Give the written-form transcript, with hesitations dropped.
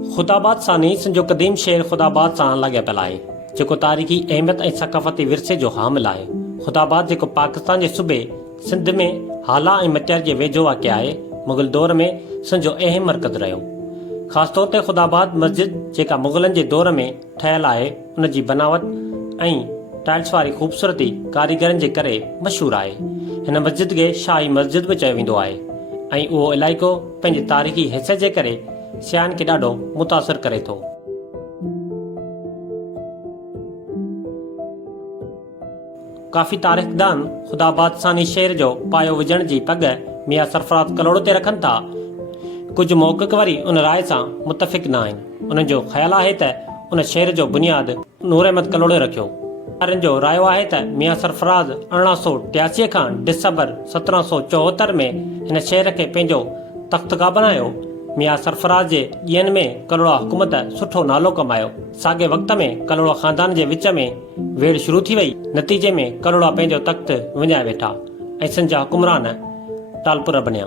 खुदाबाद सानी संजो क़दीम शहर खुदाबाद सां लॻिया पियल आहे, जेको तारीख़ी अहमियत ऐं सक़ाफ़ती विरसे जो हामिल आहे। खुदाबाद जेको पाकिस्तान जे सूबे सिंध में हाला ऐं मटियार जे वेझो वाक़िआ आहे, मुग़ल दौर में संजो अहम मर्कज़ रहियो। ख़ासि तौर ते खुदाबाद मस्जिद जेका मुग़लनि जे दौर में ठहियल आहे, उन जी बनावट ऐं टाइल्स वारी ख़ूबसूरती कारीगरनि जे करे मशहूरु आहे। हिन मस्जिद खे शाही मस्जिद बि चयो वेंदो आहे ऐं उहो इलाइक़ो पंहिंजे तारीख़ी हिसे जे करे सियाहनि खे ॾाढो मुतासिर करे थो। काफ़ी तारीख़दान खुदाबाद सानी शहर जो पायो विझण जी पग मियां सरफराज़ कलोड़ो ते रखनि था। कुझु मौक़िक़ वरी उन राय सां मुतफ़िक़ न आहिनि। उन्हनि जो ख़्यालु आहे त उन शहर जो बुनियाद नूर अहमद कलोड़े रखियो। जो रायो आहे त मियां सरफराज़ 1883 खां डिसंबर 1774 में हिन शहर खे पंहिंजो तख़्तगाह बनायो। मियां सरफराज़ जे ॾींहनि में कलोड़ा हुकूमत सुठो नालो कमायो। साॻे वक़्त में कलोड़ा ख़ानदान जे विच में वेड़ शुरू थी वई। नतीजे में कलोड़ा पंहिंजो तख़्त विञाए वेठा ऐं सिंध जा हुकुमरान टालपुर बणिया।